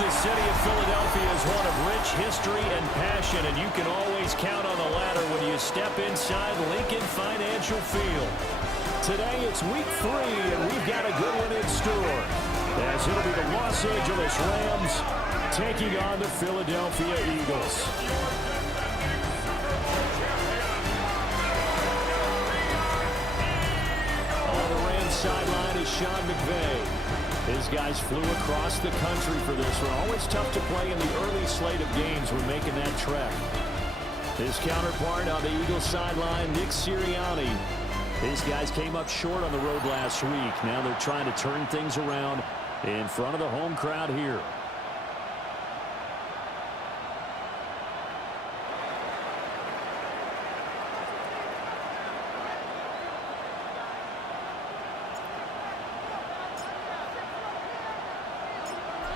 The city of Philadelphia is one of rich history and passion, and you can always count on the ladder when you step inside Lincoln Financial Field. Today it's week 3, and we've got a good one in store, as it'll be the Los Angeles Rams taking on the Philadelphia Eagles. On the Rams sideline is Sean McVay. His guys flew across the country for this one. Always tough to play in the early slate of games when making that trek. His counterpart on the Eagles sideline, Nick Sirianni. His guys came up short on the road last week. Now they're trying to turn things around in front of the home crowd here.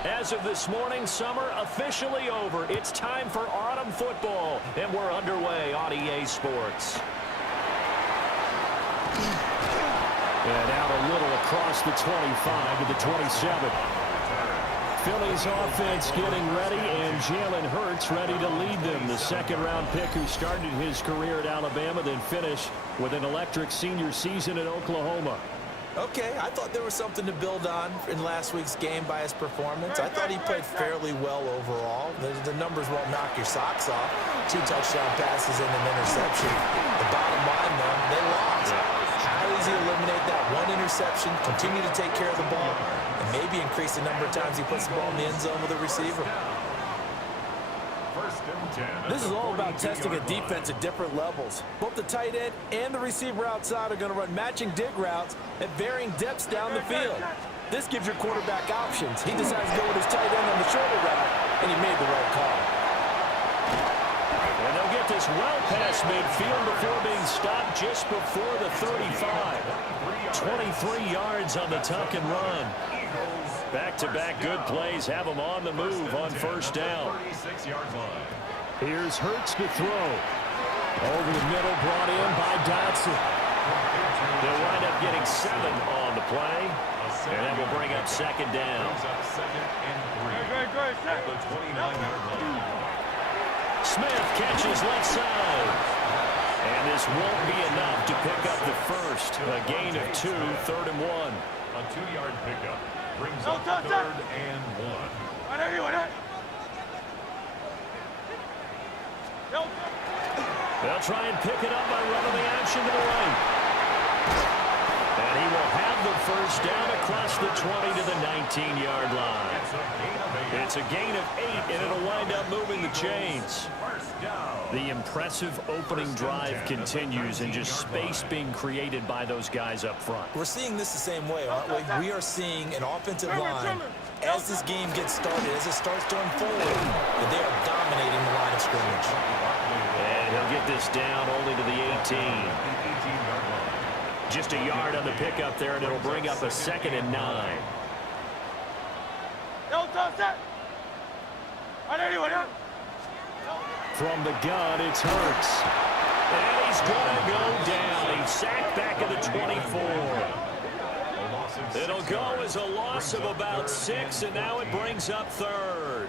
As of this morning, summer officially over. It's time for autumn football, and we're underway on EA Sports. And out a little across the 25 to the 27. Philly's offense getting ready, and Jalen Hurts ready to lead them. The second-round pick who started his career at Alabama, then finished with an electric senior season at Oklahoma. Okay, I thought there was something to build on in last week's game by his performance. I thought he played fairly well overall. The numbers won't knock your socks off. 2 touchdown passes and an interception. The bottom line, though, they lost. How does he eliminate that one interception, continue to take care of the ball, and maybe increase the number of times he puts the ball in the end zone with a receiver? This is all about testing a defense at different levels. Both the tight end and the receiver outside are going to run matching dig routes at varying depths down the field. This gives your quarterback options. He decides to go with his tight end on the shorter route, and he made the right call. And they'll get this well past midfield before being stopped just before the 35. 23 yards on the tuck and run. Back-to-back good plays have them on the move on first down. Here's Hurts to throw. Over the middle, brought in by Dotson. They'll wind up getting 7 on the play, and that will bring up second down. Smith catches left side. And this won't be enough to pick up the first. A gain of 2, 3rd and 1. A 2-yard pickup brings up 3rd and 1. They'll try and pick it up by running the action to the right. And he will have the first down across the 20 to the 19-yard line. It's a gain of 8, and it'll wind up moving the chains. The impressive opening drive continues, and just space being created by those guys up front. We're seeing this the same way, aren't we? We are seeing an offensive line, as this game gets started, as it starts to unfold, that they are dominating the line of scrimmage. And he'll get this down only to the 18. Just a yard on the pickup there, and it'll bring up a 2nd and 9. From the gun, it's Hurts. And he's going to go down. He's sacked back at the 24. It'll go as a loss of about 6, and now it brings up 3rd.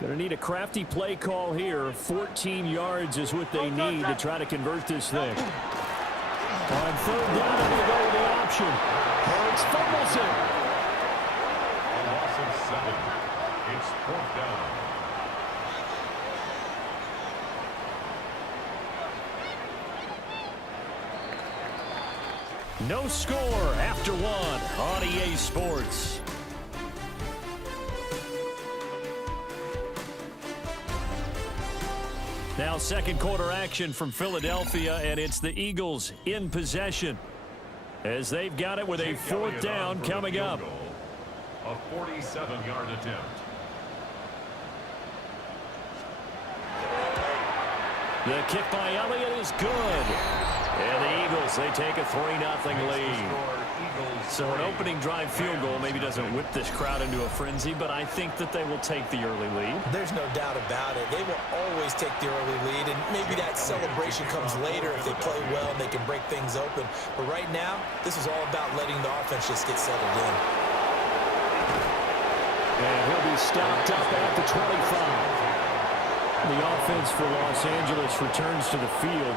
Going to need a crafty play call here. 14 yards is what they need to try to convert this thing. On 3rd down, they're going to go with the option. Hurts fumbles it. A loss of 7. It's 4th down. No score after 1 on EA Sports. Now second quarter action from Philadelphia, and it's the Eagles in possession as they've got it with a 4th down coming up. A 47-yard attempt. The kick by Elliott is good. And the Eagles, they take a 3-0 lead. So an opening drive field goal maybe doesn't whip this crowd into a frenzy, but I think that they will take the early lead. There's no doubt about it. They will always take the early lead, and maybe that celebration comes later if they play well and they can break things open. But right now, this is all about letting the offense just get settled in. And he'll be stopped up at the 25. The offense for Los Angeles returns to the field.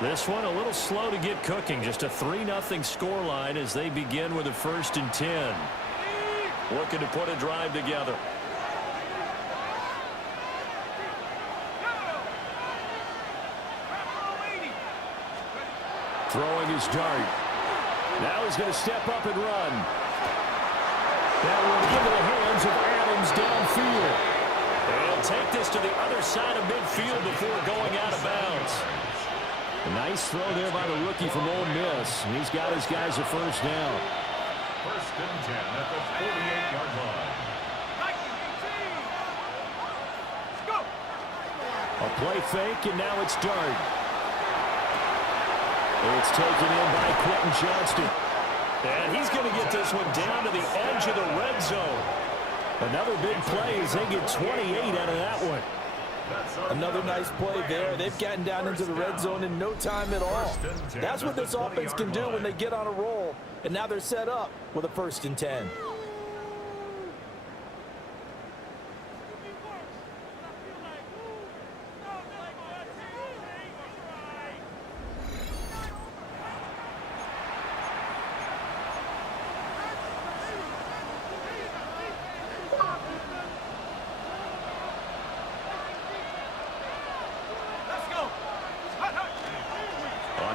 This one a little slow to get cooking. Just a 3-0 scoreline as they begin with a 1st and 10. Looking to put a drive together. Throwing his dart. Now he's going to step up and run. That one into the hands of Adams downfield. They'll take this to the other side of midfield before going out of bounds. A nice throw there by the rookie from Ole Miss. And he's got his guys a 1st down. 1st and 10 at the 48-yard line. A play fake, and now it's Dart. It's taken in by Quentin Johnston. And he's going to get this one down to the edge of the red zone. Another big play as they get 28 out of that one. Another nice play there. They've gotten down into the red zone in no time at all. That's what this offense can do when they get on a roll. And now they're set up with a 1st and 10.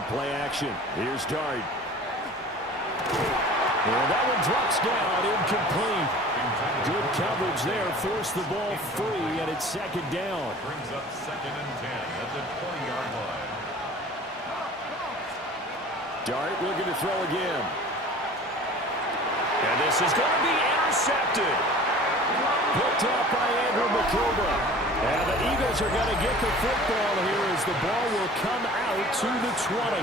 Play action. Here's Dart. And that one drops down, incomplete. Good coverage there. Forced the ball free, and it's 2nd down. Brings up 2nd and 10 at the 20-yard line. Dart looking to throw again. And this is going to be intercepted. Picked up by Andrew McCullough. And the Eagles are going to get the football here as the ball will come out to the 20.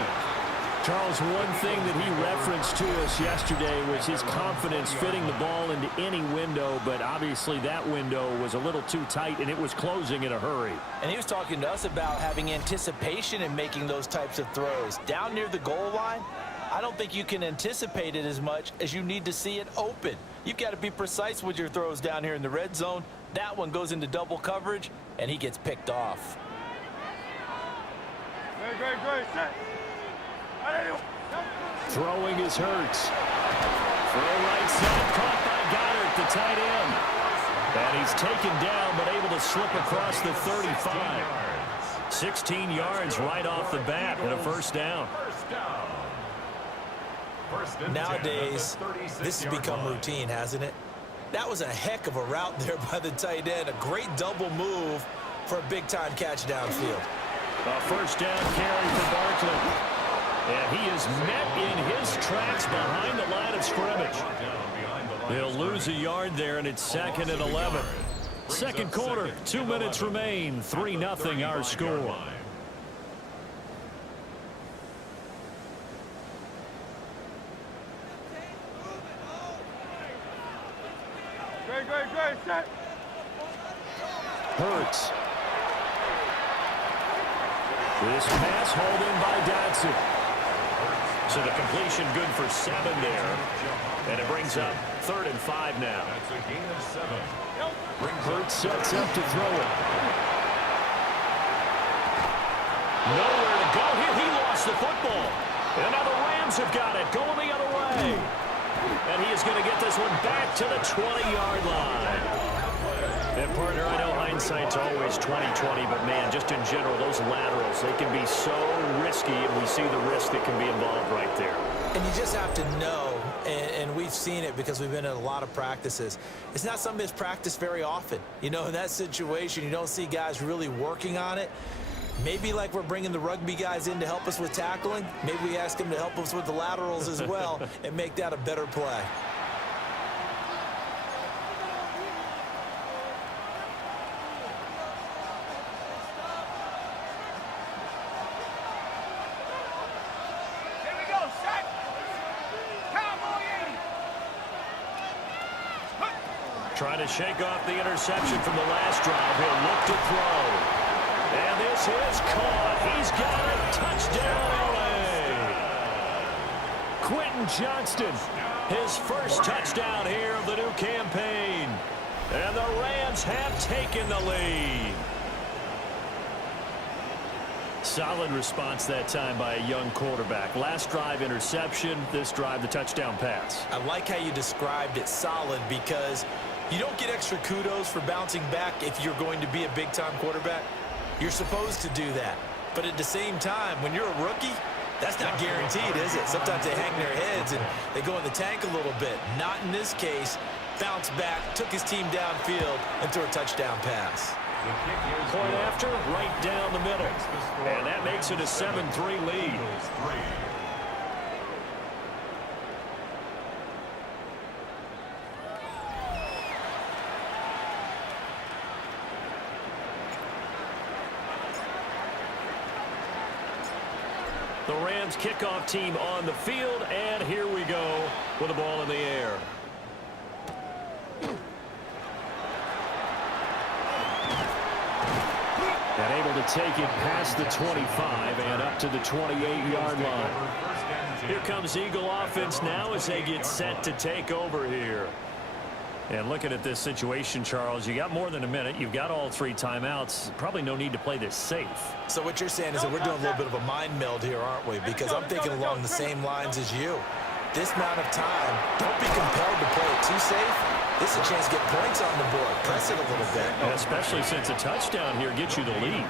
Charles, one thing that he referenced to us yesterday was his confidence fitting the ball into any window, but obviously that window was a little too tight, and it was closing in a hurry. And he was talking to us about having anticipation in making those types of throws. Down near the goal line, I don't think you can anticipate it as much as you need to see it open. You've got to be precise with your throws down here in the red zone. That one goes into double coverage, and he gets picked off. Great. Throwing is Hurts. Throw right side, caught by Goddard, the tight end. And he's taken down, but able to slip across the 35. 16 yards right off the bat and a 1st down. Nowadays, this has become routine, hasn't it? That was a heck of a route there by the tight end. A great double move for a big-time catch downfield. A 1st down carry for Barkley. And he is met in his tracks behind the line of scrimmage. He'll lose a yard there, and it's 2nd and 11. 2nd quarter, 2 minutes remain. 3-0 our score. Great, set. Hurts. This pass hauled in by Dotson. So the completion good for 7 there. And it brings up 3rd and 5 now. That's a gain of 7. Hurts sets up to throw it. Nowhere to go here. He lost the football. And now the Rams have got it. Going the other way. And he is going to get this one back to the 20-yard line. And, partner, I know hindsight's always 20/20, but, man, just in general, those laterals, they can be so risky, and we see the risk that can be involved right there. And you just have to know, and we've seen it because we've been in a lot of practices, it's not something that's practiced very often. You know, in that situation, you don't see guys really working on it. Maybe like we're bringing the rugby guys in to help us with tackling, maybe we ask them to help us with the laterals as well and make that a better play. Trying to shake off the interception from the last drive. He'll look to throw. And this is caught. He's got it. Touchdown, LA. Quentin Johnston His first touchdown here of the new campaign. And the Rams have taken the lead. Solid response that time by a young quarterback. Last drive, interception. This drive, the touchdown pass. I like how you described it, solid, because you don't get extra kudos for bouncing back if you're going to be a big-time quarterback. You're supposed to do that. But at the same time, when you're a rookie, that's not guaranteed, is it? Sometimes they hang their heads and they go in the tank a little bit. Not in this case. Bounced back, took his team downfield, and threw a touchdown pass. Point after, right down the middle. And that makes it a 7-3 lead. The Rams kickoff team on the field, and here we go with the ball in the air. And able to take it past the 25 and up to the 28-yard line. Here comes Eagle offense now as they get set to take over here. And looking at this situation, Charles, you got more than a minute. You've got all 3 timeouts. Probably no need to play this safe. So what you're saying is that we're doing a little bit of a mind meld here, aren't we? Because I'm thinking along the same lines as you. This amount of time, don't be compelled to play it too safe. This is a chance to get points on the board. Press it a little bit. And especially since a touchdown here gets you the lead.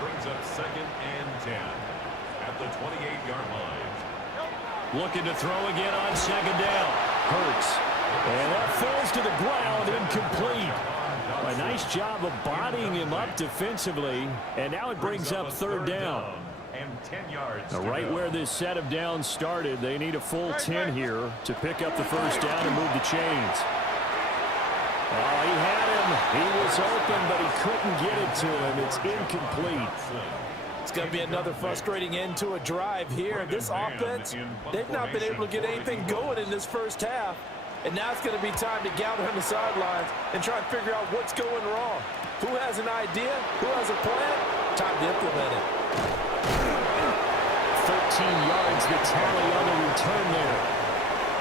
Brings up 2nd and 10 at the 28-yard line. Looking to throw again on 2nd down. Hurts. And that falls to the ground, incomplete. A nice job of bodying him up defensively. And now it brings up 3rd down. And 10 yards. Now, right where this set of downs started, they need a full 10 here to pick up the 1st down and move the chains. Oh, he had him. He was open, but he couldn't get it to him. It's incomplete. It's going to be another frustrating end to a drive here. This offense, they've not been able to get anything going in this first half. And now it's going to be time to gather on the sidelines and try and figure out what's going wrong. Who has an idea? Who has a plan? Time to implement it. 13 yards the tally on the return there.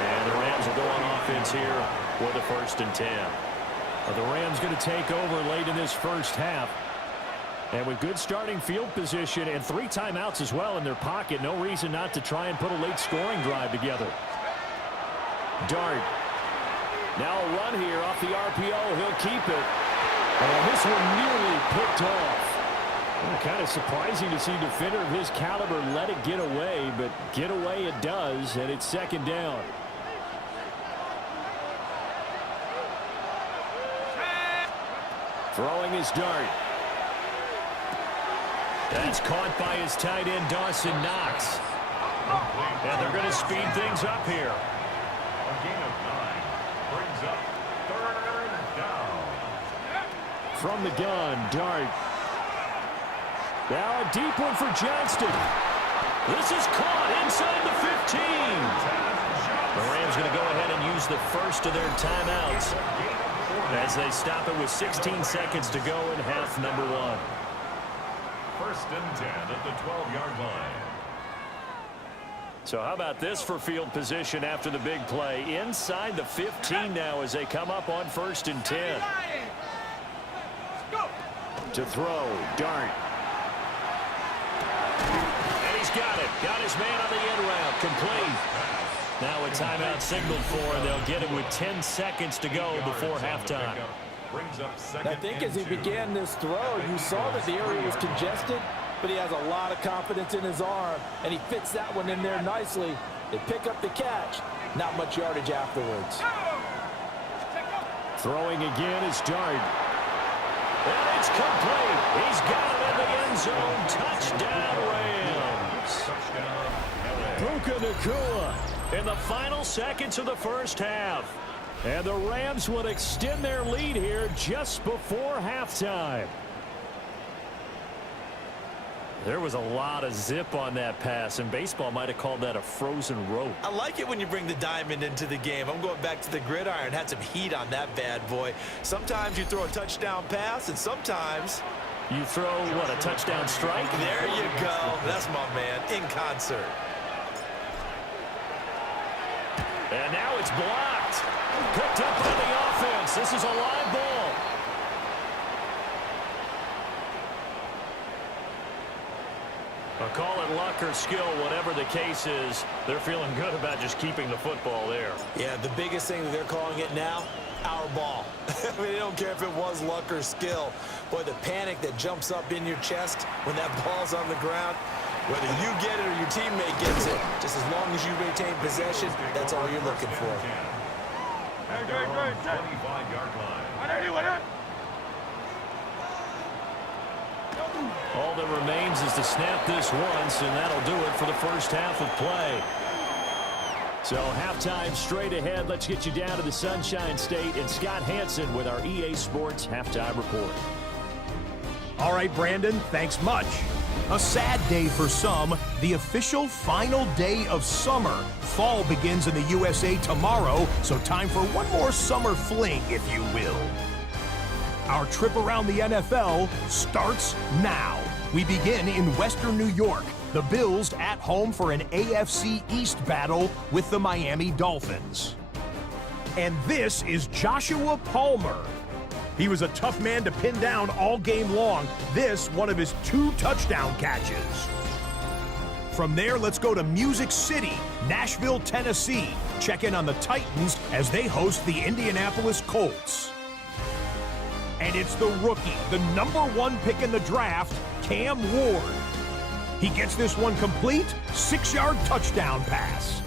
And the Rams will go on offense here for the 1st and 10. The Rams going to take over late in this first half. And with good starting field position and 3 timeouts as well in their pocket, no reason not to try and put a late scoring drive together. Dart. Now a run here off the RPO. He'll keep it. And this one nearly picked off. Well, kind of surprising to see a defender of his caliber let it get away, but get away it does, and it's 2nd down. Throwing his Dart. That's caught by his tight end, Dawson Knox. And they're going to speed things up here. A gain of 9 brings up 3rd down. From the gun, Dart. Now a deep one for Johnston. This is caught inside the 15. The Rams going to go ahead and use the first of their timeouts as they stop it with 16 seconds to go in half number 1. 1st and 10 at the 12-yard line. So how about this for field position after the big play? Inside the 15 now as they come up on 1st and 10. To throw, Dart. And he's got it. Got his man on the end route. Complete. Now a timeout signaled for, and they'll get it with 10 seconds to go before halftime. I think as he began this throw, you saw that the area was congested, but he has a lot of confidence in his arm, and he fits that one in there nicely. They pick up the catch. Not much yardage afterwards. Throwing again is Dart. And it's complete. He's got it in the end zone. Touchdown, Rams. Puka Nacua in the final seconds of the first half. And the Rams would extend their lead here just before halftime. There was a lot of zip on that pass, and baseball might have called that a frozen rope. I like it when you bring the diamond into the game. I'm going back to the gridiron. Had some heat on that bad boy. Sometimes you throw a touchdown pass, and sometimes you throw, what, a touchdown strike? There you go. That's my man, in concert. And now it's blocked. Picked up by the offense. This is a live ball. I'll call it luck or skill, whatever the case is. They're feeling good about just keeping the football there. Yeah, the biggest thing that they're calling it now, our ball. I mean, they don't care if it was luck or skill. Boy, the panic that jumps up in your chest when that ball's on the ground, whether you get it or your teammate gets it, just as long as you retain possession, that's all you're looking for. 25-yard line. All that remains is to snap this once, and that'll do it for the first half of play. So halftime straight ahead. Let's get you down to the Sunshine State and Scott Hansen with our EA Sports Halftime Report. All right, Brandon, thanks much. A sad day for some, the official final day of summer. Fall begins in the USA tomorrow, so time for one more summer fling, if you will. Our trip around the NFL starts now. We begin in Western New York. The Bills at home for an AFC East battle with the Miami Dolphins. And this is Joshua Palmer. He was a tough man to pin down all game long. This, one of his 2 touchdown catches. From there, let's go to Music City, Nashville, Tennessee. Check in on the Titans as they host the Indianapolis Colts. And it's the rookie, the #1 pick in the draft, Cam Ward. He gets this one complete, 6-yard touchdown pass.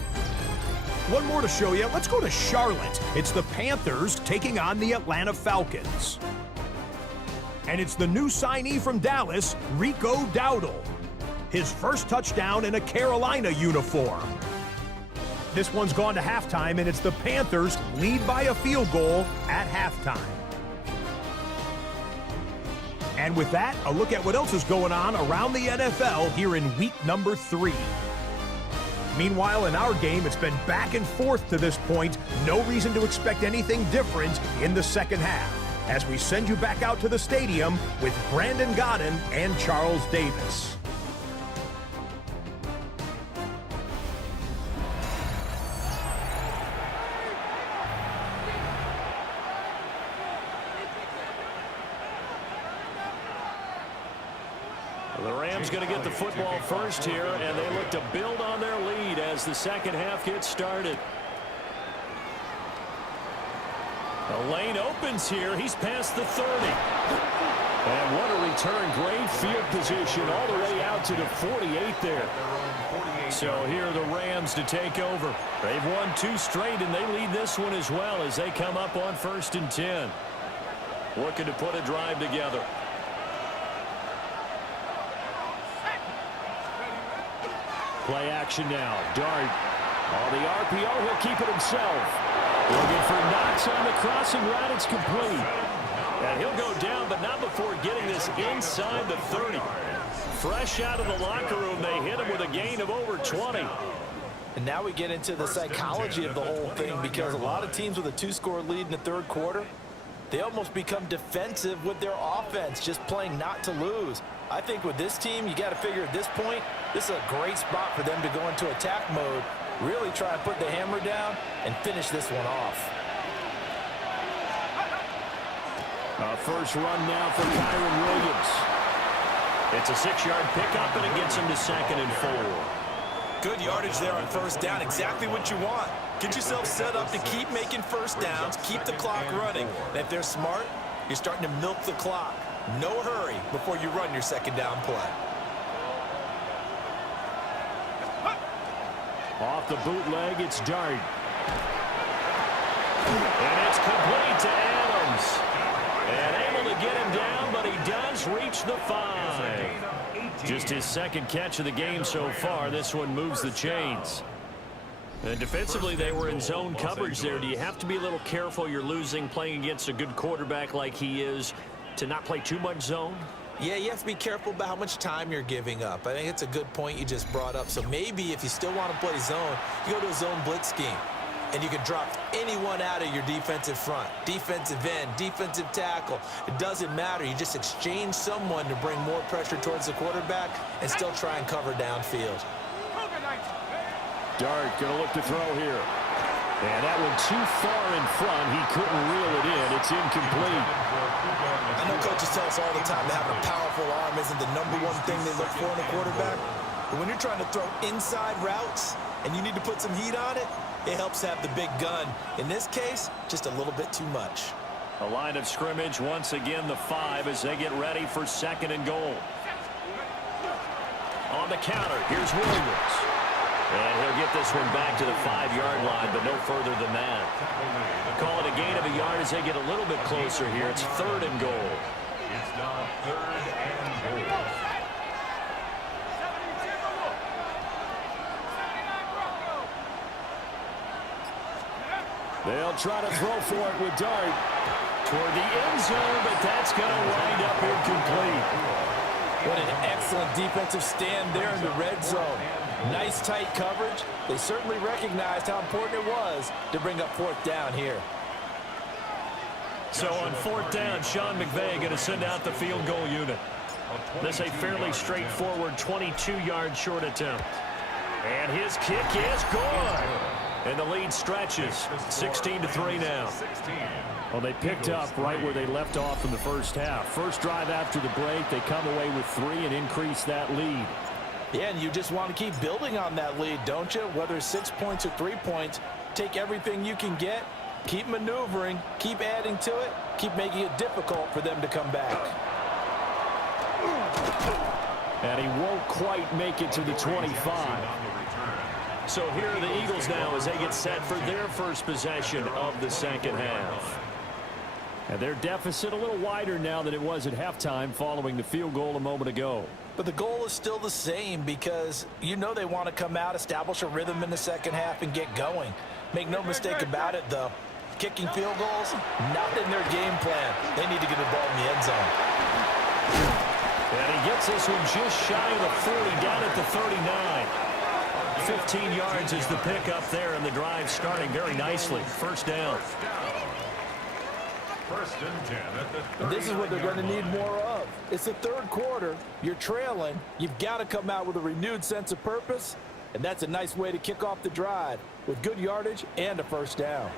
One more to show you. Let's go to Charlotte. It's the Panthers taking on the Atlanta Falcons. And it's the new signee from Dallas, Rico Dowdle. His first touchdown in a Carolina uniform. This one's gone to halftime, and it's the Panthers lead by a field goal at halftime. And with that, a look at what else is going on around the NFL here in week number 3. Meanwhile, in our game, it's been back and forth to this point. No reason to expect anything different in the second half, as we send you back out to the stadium with Brandon Godden and Charles Davis. The Rams going to get the football first here, and they look to build on their lead as the second half gets started. The lane opens here. He's past the 30. And what a return. Great field position all the way out to the 48 there. So here are the Rams to take over. They've won 2 straight, and they lead this one as well as they come up on 1st and 10. Looking to put a drive together. Play action now. Dart. On the RPO, he'll keep it himself. Looking for Knox on the crossing route. It's complete. And he'll go down, but not before getting this inside the 30. Fresh out of the locker room, they hit him with a gain of over 20. And now we get into the psychology of the whole thing, because a lot of teams with a 2-score lead in the third quarter, they almost become defensive with their offense, just playing not to lose. I think with this team, you got to figure at this point, this is a great spot for them to go into attack mode, really try to put the hammer down and finish this one off. First run now for Kyron Williams. It's a 6-yard pickup, and it gets him to 2nd and 4. Good yardage there on first down, exactly what you want. Get yourself set up to keep making first downs, keep the clock running. And if they're smart, you're starting to milk the clock. No hurry before you run your second down play. Off the bootleg, it's Dart. And it's complete to Adams. And able to get him down, but he does reach the 5. Just his second catch of the game so far. This one moves the chains. And defensively, they were in zone coverage there. Do you have to be a little careful? You're losing, playing against a good quarterback like he is, to not play too much zone? Yeah, you have to be careful about how much time you're giving up. I think it's a good point you just brought up. So maybe if you still want to play zone, you go to a zone blitz scheme. And you can drop anyone out of your defensive front. Defensive end, defensive tackle. It doesn't matter. You just exchange someone to bring more pressure towards the quarterback and still try and cover downfield. Dart going to look to throw here. And that one too far in front. He couldn't reel it in. It's incomplete. I know coaches tell us all the time that having a powerful arm isn't the number one thing they look for in a quarterback. But when you're trying to throw inside routes and you need to put some heat on it, it helps have the big gun. In this case, just a little bit too much. A line of scrimmage, once again the 5 as they get ready for 2nd and goal. On the counter, here's Williams. And he'll get this one back to the 5-yard line, but no further than that. Call it a gain of a yard as they get a little bit closer here. It's 3rd and goal. It's now 3rd and goal. They'll try to throw for it with Dart. Toward the end zone, but that's going to wind up incomplete. What an excellent defensive stand there in the red zone. Nice tight coverage. They certainly recognized how important it was to bring up 4th down here. So on 4th down, Sean McVay going to send out the field goal unit. This a fairly straightforward 22-yard short attempt. And his kick is good. And the lead stretches. 16-3 now. Well, they picked up right where they left off in the first half. First drive after the break, they come away with 3 and increase that lead. Yeah, and you just want to keep building on that lead, don't you? Whether it's 6 points or 3 points, take everything you can get, keep maneuvering, keep adding to it, keep making it difficult for them to come back. And he won't quite make it to the 25. So here are the Eagles now as they get set for their first possession of the second half. And their deficit a little wider now than it was at halftime following the field goal a moment ago. But the goal is still the same because you know they want to come out, establish a rhythm in the second half, and get going. Make no mistake about it, though. Kicking field goals, not in their game plan. They need to get the ball in the end zone. And he gets this one just shy of the 40, down at the 39. 15 yards is the pickup there, and the drive starting very nicely. First down. First and 10 at the 30. This is what they're going to need more of. It's the 3rd quarter. You're trailing. You've got to come out with a renewed sense of purpose, and that's a nice way to kick off the drive with good yardage and a first down.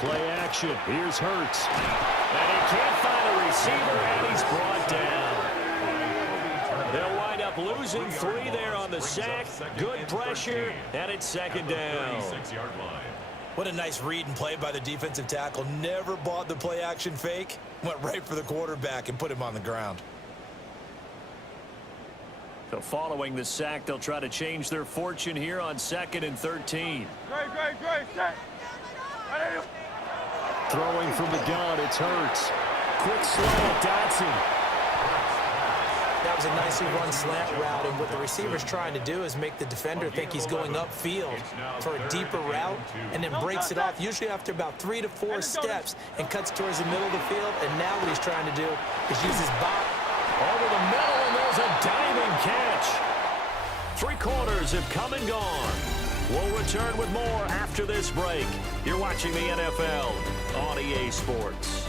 Play action. Here's Hurts. And he can't find a receiver, and he's brought down. They'll wind up losing 3 there on the sack. Good pressure, and it's 2nd down. What a nice read and play by the defensive tackle. Never bought the play action fake. Went right for the quarterback and put him on the ground. So following the sack, they'll try to change their fortune here on 2nd and 13. Throwing from the gun, it's Hurts. Quick slow, Dotson. That was a nicely run slant route, and what the receiver's trying to do is make the defender think he's going upfield for a deeper route, and then breaks it off, usually after about 3 to 4 steps, and cuts towards the middle of the field. And now what he's trying to do is use his body. Over the middle, and there's a diving catch. 3 quarters have come and gone. We'll return with more after this break. You're watching the NFL on EA Sports.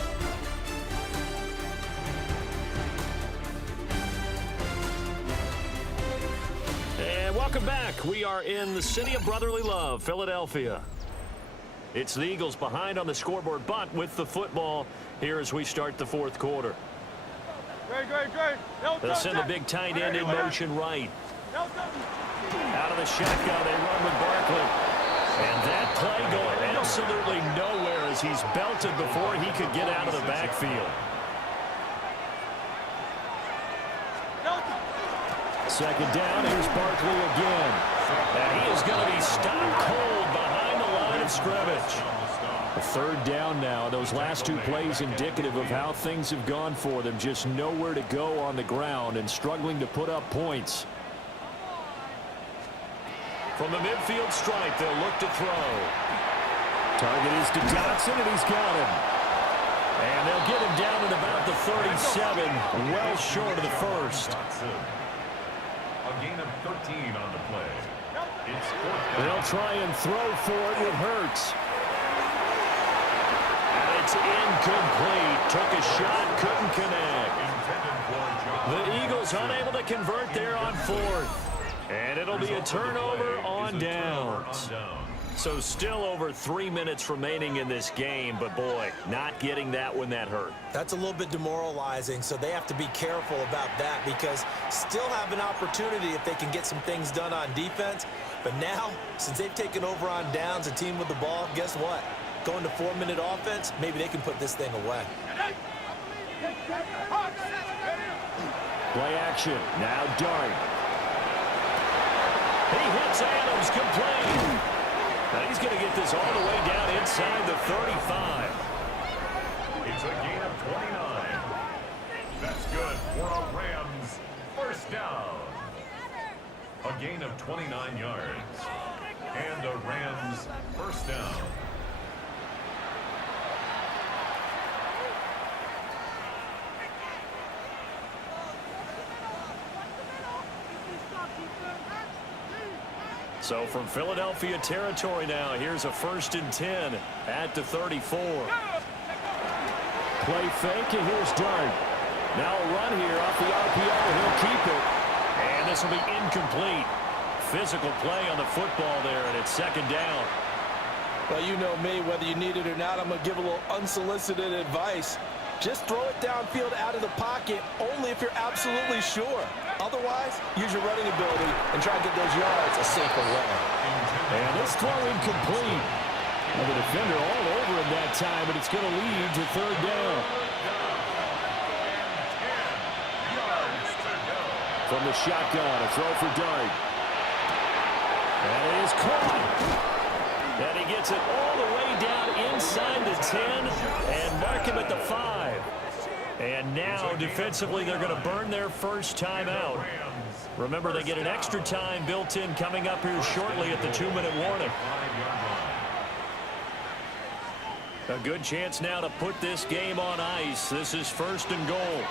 And welcome back. We are in the city of brotherly love, Philadelphia. It's the Eagles behind on the scoreboard, but with the football here as we start the 4th quarter. They'll send the big tight end in motion right. Out of the shotgun, they run with Barkley. And that play going absolutely nowhere as he's belted before he could get out of the backfield. 2nd down, here's Barkley again. And he is going to be stopped cold behind the line of scrimmage. A 3rd down now. Those last 2 plays indicative of how things have gone for them. Just nowhere to go on the ground and struggling to put up points. From the midfield stripe, they'll look to throw. Target is to Dotson, and he's got him. And they'll get him down at about the 37, well short of the first. A gain of 13 on the play. It's 4th down. They'll try and throw for it with Hurts. And it's incomplete. Took a shot, couldn't connect. The Eagles unable to convert there on 4th. And it'll be a turnover on downs. So still over 3 minutes remaining in this game, but boy, not getting that when that hurt. That's a little bit demoralizing, so they have to be careful about that because still have an opportunity if they can get some things done on defense. But now, since they've taken over on downs, a team with the ball, guess what? Going to 4-minute offense, maybe they can put this thing away. Play action. Now Dart. He hits Adams complete. Now he's going to get this all the way down inside the 35. It's a gain of 29. That's good for a Rams first down. A gain of 29 yards. And a Rams first down. So from Philadelphia territory now, here's a 1st and 10 at the 34. Play fake, and here's Dart. Now a run here off the RPO. He'll keep it. And this will be incomplete. Physical play on the football there, and it's 2nd down. Well, you know me, whether you need it or not, I'm going to give a little unsolicited advice. Just throw it downfield out of the pocket only if you're absolutely sure. Otherwise, use your running ability and try to get those yards a safer way. And this throw incomplete. Well, the defender all over him that time, but it's going to lead to 3rd down. From the shotgun, a throw for Dart. And it is caught. And he gets it all the way down inside the 10 and mark him at the 5. And now, defensively, they're going to burn their first time out. Remember, they get an extra time built in coming up here shortly at the 2-minute warning. A good chance now to put this game on ice. This is 1st and goal.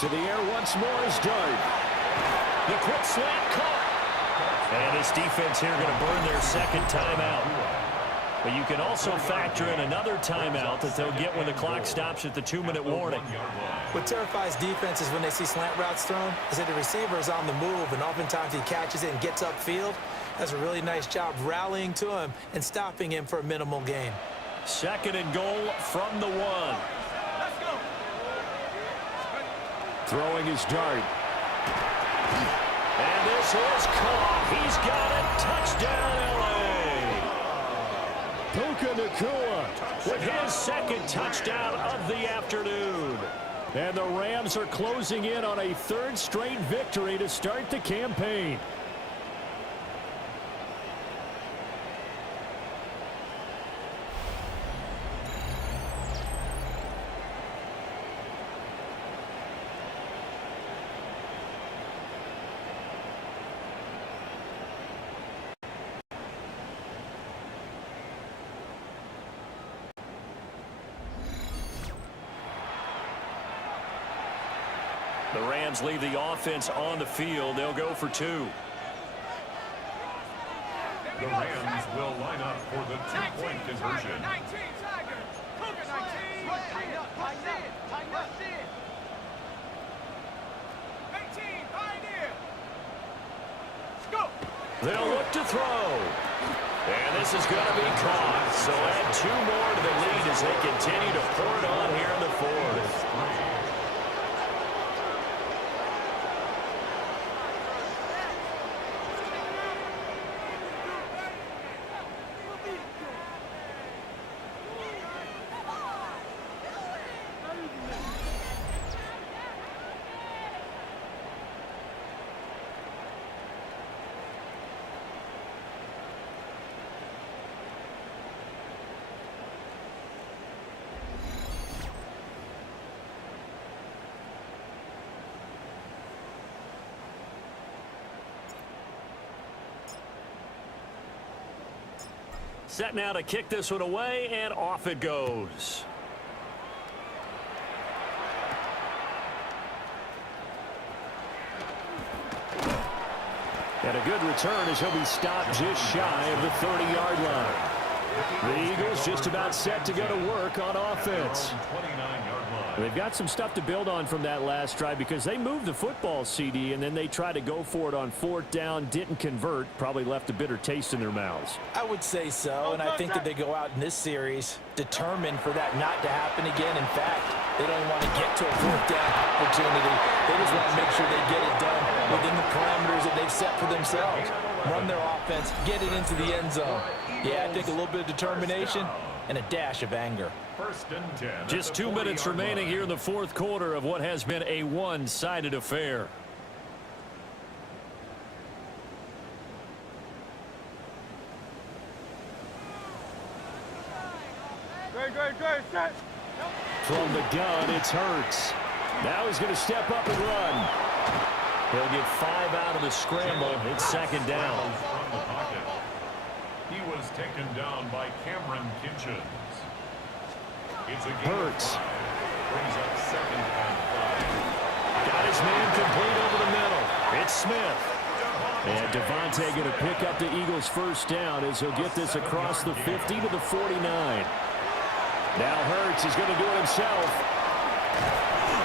To the air once more is Dart. The quick slant caught. And this defense here going to burn their 2nd timeout. But you can also factor in another timeout that they'll get when the clock stops at the 2-minute warning. What terrifies defenses when they see slant routes thrown is that the receiver is on the move, and oftentimes he catches it and gets upfield. Does a really nice job rallying to him and stopping him for a minimal gain. 2nd and goal from the 1. Throwing his Dart. And this is caught. He's got it. Touchdown, L.A. Puka Nacua with his 2nd touchdown of the afternoon. And the Rams are closing in on a 3rd straight victory to start the campaign. The Rams leave the offense on the field. They'll go for 2. The Rams will line up for the 2-point conversion. They'll look to throw. And this is going to be caught. So add 2 more to the lead as they continue to pour it on here in the 4th. Set now to kick this one away, and off it goes. And a good return as he'll be stopped just shy of the 30-yard line. The Eagles just about set to go to work on offense. They've got some stuff to build on from that last drive because they moved the football, CD, and then they tried to go for it on 4th down, didn't convert, probably left a bitter taste in their mouths. I would say so, and I think that they go out in this series determined for that not to happen again. In fact, they don't even want to get to a 4th down opportunity. They just want to make sure they get it done within the parameters that they've set for themselves. Run their offense, get it into the end zone. Yeah, I think a little bit of determination and a dash of anger. Just 2 minutes remaining here in the 4th quarter of what has been a one-sided affair. Set. From the gun, it's Hurts. Now he's going to step up and run. He'll get 5 out of the scramble. It's 2nd down. He was taken down by Cameron Kitchens. It's a Hurts. Brings up 2nd and 5. Got his man complete over the middle. It's Smith. And Devontae going to pick up the Eagles' 1st down as he'll get this across the 50 to the 49. Now Hurts is going to do it himself.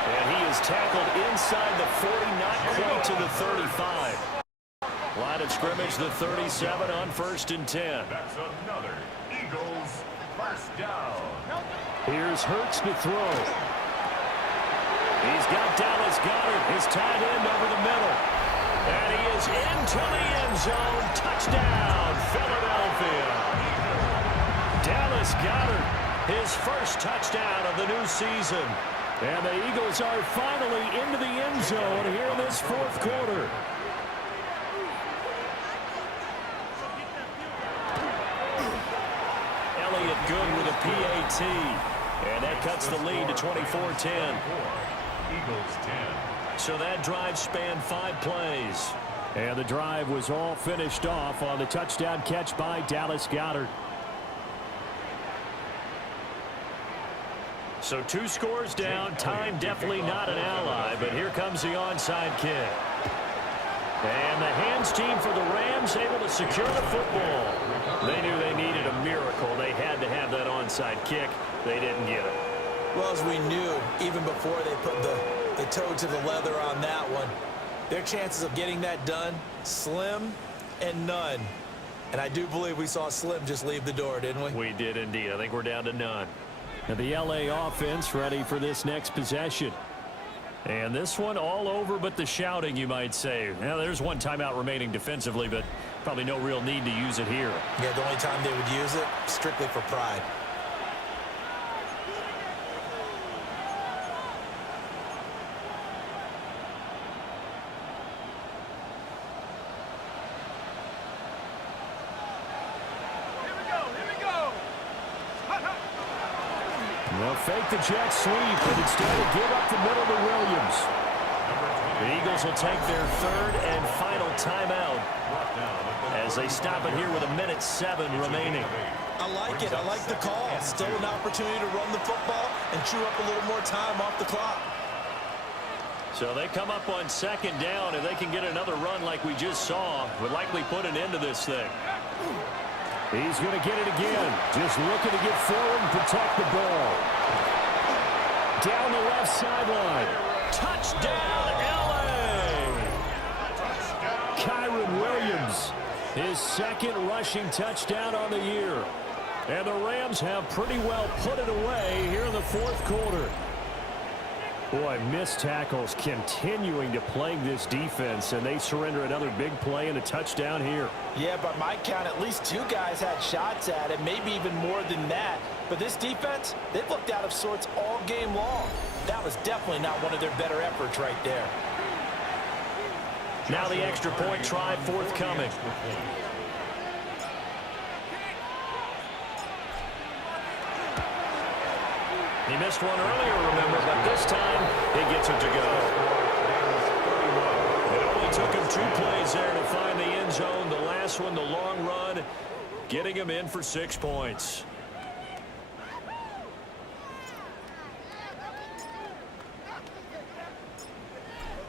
And he is tackled inside the 40, not quite to the 35. Line of scrimmage, the 37 on 1st and 10. That's another Eagles 1st down. Here's Hurts to throw. He's got Dallas Goedert, his tight end over the middle. And he is into the end zone. Touchdown, Philadelphia. Dallas Goedert, his 1st touchdown of the new season. And the Eagles are finally into the end zone here in this 4th quarter. Elliott good with a PAT. And that cuts the lead to 24-10. Eagles 10. So that drive spanned 5 plays. And the drive was all finished off on the touchdown catch by Dallas Goedert. So 2 scores down. Time definitely not an ally, but here comes the onside kick. And the hands team for the Rams able to secure the football. They knew they needed a miracle. They had to have that onside kick. They didn't get it. Well, as we knew, even before they put the toe to the leather on that one, their chances of getting that done, slim and none. And I do believe we saw Slim just leave the door, didn't we? We did indeed. I think we're down to none. And the LA offense ready for this next possession. And this one all over but the shouting, you might say. Now, there's one timeout remaining defensively, but probably no real need to use it here. Yeah, the only time they would use it, strictly for pride. They'll fake the jet sweep, but instead will give up the middle to Williams. The Eagles will take their 3rd and final timeout as they stop it here with 1:07 remaining. I like it. I like the call. Still an opportunity to run the football and chew up a little more time off the clock. So they come up on 2nd down, and they can get another run like we just saw. Would likely put an end to this thing. He's going to get it again. Just looking to get forward and protect the ball. Down the left sideline. Touchdown, L.A. Kyron Williams, his 2nd rushing touchdown on the year. And the Rams have pretty well put it away here in the 4th quarter. Boy, missed tackles continuing to plague this defense, and they surrender another big play and a touchdown here. Yeah, by my count, at least 2 guys had shots at it, maybe even more than that. But this defense, they've looked out of sorts all game long. That was definitely not one of their better efforts right there. Now the extra point try forthcoming. He missed one earlier, remember, but this time he gets it to go. It only took him 2 plays there to find the end zone. The last one, the long run, getting him in for 6 points.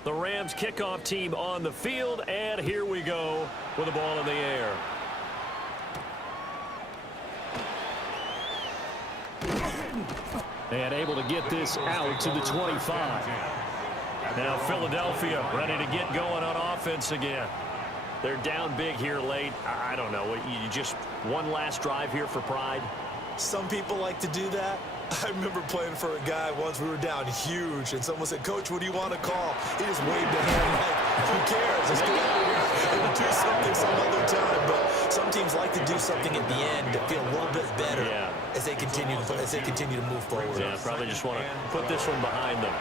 The Rams kickoff team on the field, and here we go with the ball in the air. And able to get this out to the 25. Now Philadelphia ready to get going on offense again. They're down big here late. I don't know. You just one last drive here for pride? Some people like to do that. I remember playing for a guy once. We were down huge, and someone said, "Coach, what do you want to call?" He just waved a hand like, "Who cares? Let's get out of here and do something some other time." But some teams like to do something at the end to feel a little bit better as they continue to move forward. Yeah, probably just want to put this one behind them.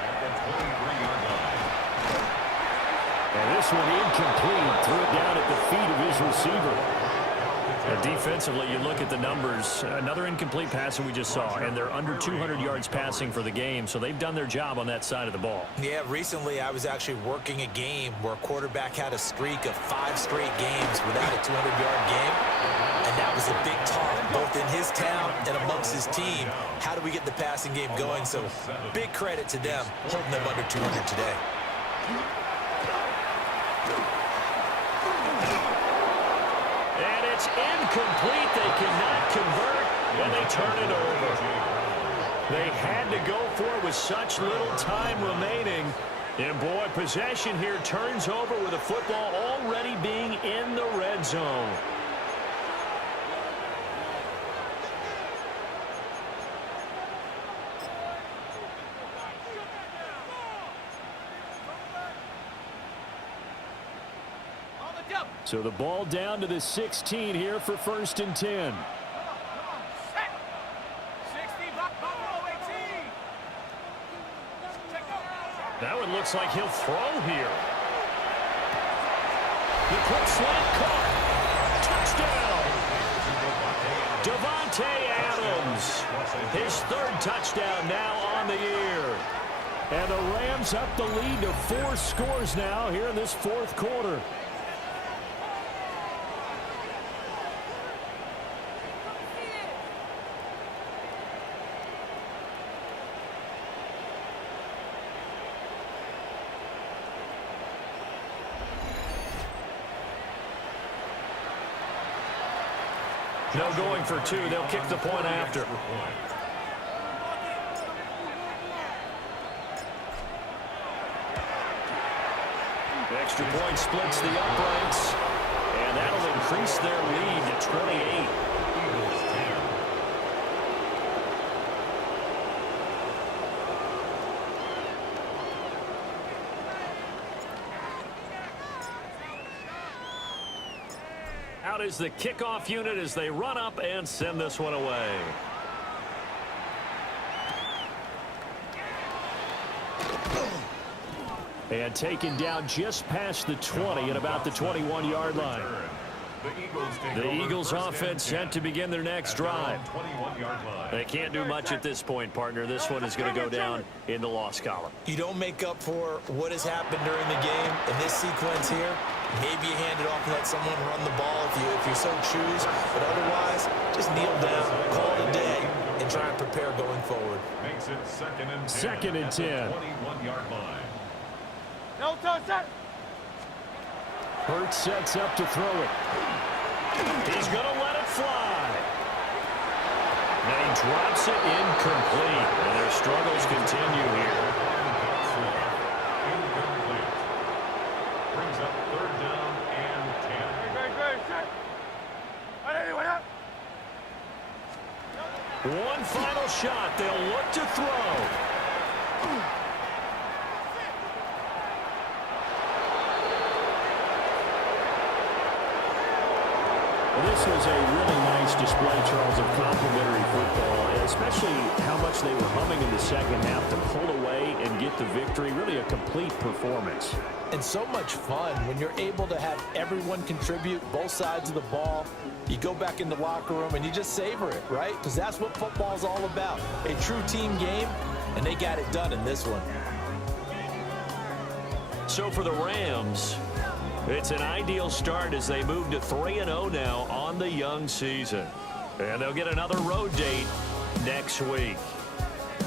And this one incomplete. Threw it down at the feet of his receiver. And defensively, you look at the numbers. Another incomplete pass that we just saw, and they're under 200 yards passing for the game, so they've done their job on that side of the ball. Yeah, recently I was actually working a game where a quarterback had a streak of 5 straight games without a 200-yard game, and that was a big talk, both in his town and amongst his team. How do we get the passing game going? So big credit to them, holding them under 200 today. And it's incomplete. They cannot convert, and they turn it over. They had to go for it with such little time remaining. And, boy, possession here turns over with the football already being in the red zone. So the ball down to the 16 here for 1st and 10. That one looks like he'll throw here. The quick slant caught. Touchdown. Davante Adams. His 3rd touchdown now on the year. And the Rams up the lead to 4 scores now here in this 4th quarter. No going for 2. They'll kick the point after. The extra point splits the uprights, and that'll increase their lead to 28. Out is the kickoff unit as they run up and send this one away. And taken down just past the 20 at about the 21-yard line. The Eagles offense set to begin their next drive. They can't do much at this point, partner. This one is going to go down in the loss column. You don't make up for what has happened during the game in this sequence here. Maybe you hand it off and let someone run the ball if you so choose. But otherwise, just kneel down, call it a day, and try and prepare going forward. Makes it 2nd and 10. 2nd and 10. 21-yard line. No touch that. Hurts sets up to throw it. He's going to let it fly. And he drops it incomplete. And their struggles continue here. Incomplete. Brings up 3rd down and 10. Good, set. Way up. One final shot. They'll look to throw. This was a really nice display, Charles, of complimentary football, and especially how much they were humming in the second half to pull away and get the victory. Really a complete performance. And so much fun when you're able to have everyone contribute both sides of the ball. You go back in the locker room and you just savor it, right? Because that's what football's all about. A true team game, and they got it done in this one. So for the Rams, it's an ideal start as they move to 3-0 now on the young season. And they'll get another road date next week.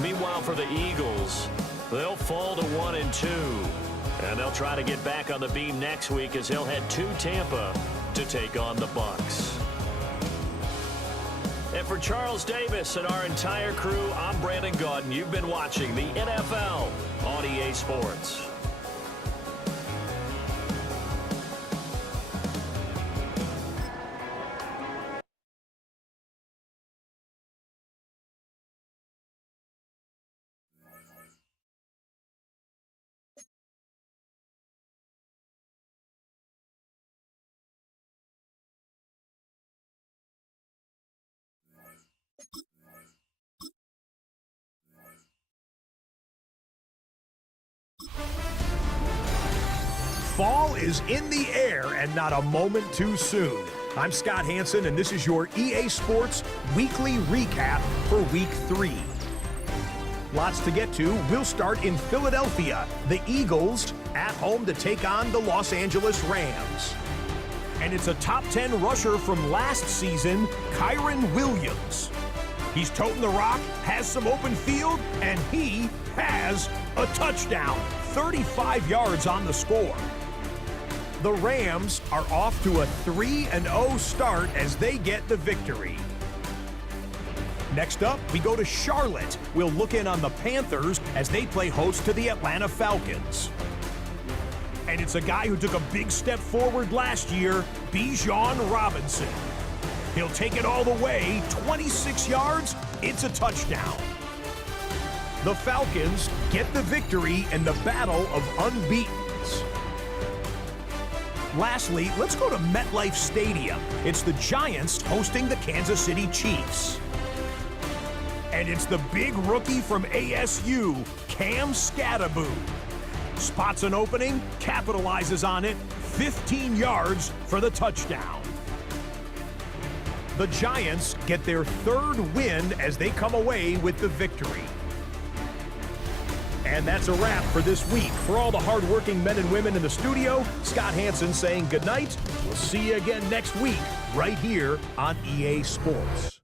Meanwhile, for the Eagles, they'll fall to 1-2. And they'll try to get back on the beam next week as they'll head to Tampa to take on the Bucs. And for Charles Davis and our entire crew, I'm Brandon Gaudin. You've been watching the NFL on EA Sports. Fall is in the air and not a moment too soon. I'm Scott Hansen, and this is your EA Sports Weekly Recap for Week 3. Lots to get to. We'll start in Philadelphia. The Eagles at home to take on the Los Angeles Rams. And it's a top 10 rusher from last season, Kyron Williams. He's toting the rock, has some open field, and he has a touchdown. 35 yards on the score. The Rams are off to a 3-0 start as they get the victory. Next up, we go to Charlotte. We'll look in on the Panthers as they play host to the Atlanta Falcons. And it's a guy who took a big step forward last year, Bijan Robinson. He'll take it all the way, 26 yards, it's a touchdown. The Falcons get the victory in the battle of unbeatens. Lastly, let's go to MetLife Stadium. It's the Giants hosting the Kansas City Chiefs. And it's the big rookie from ASU, Cam Skattebo. Spots an opening, capitalizes on it, 15 yards for the touchdown. The Giants get their third win as they come away with the victory. And that's a wrap for this week. For all the hardworking men and women in the studio, Scott Hansen saying goodnight. We'll see you again next week right here on EA Sports.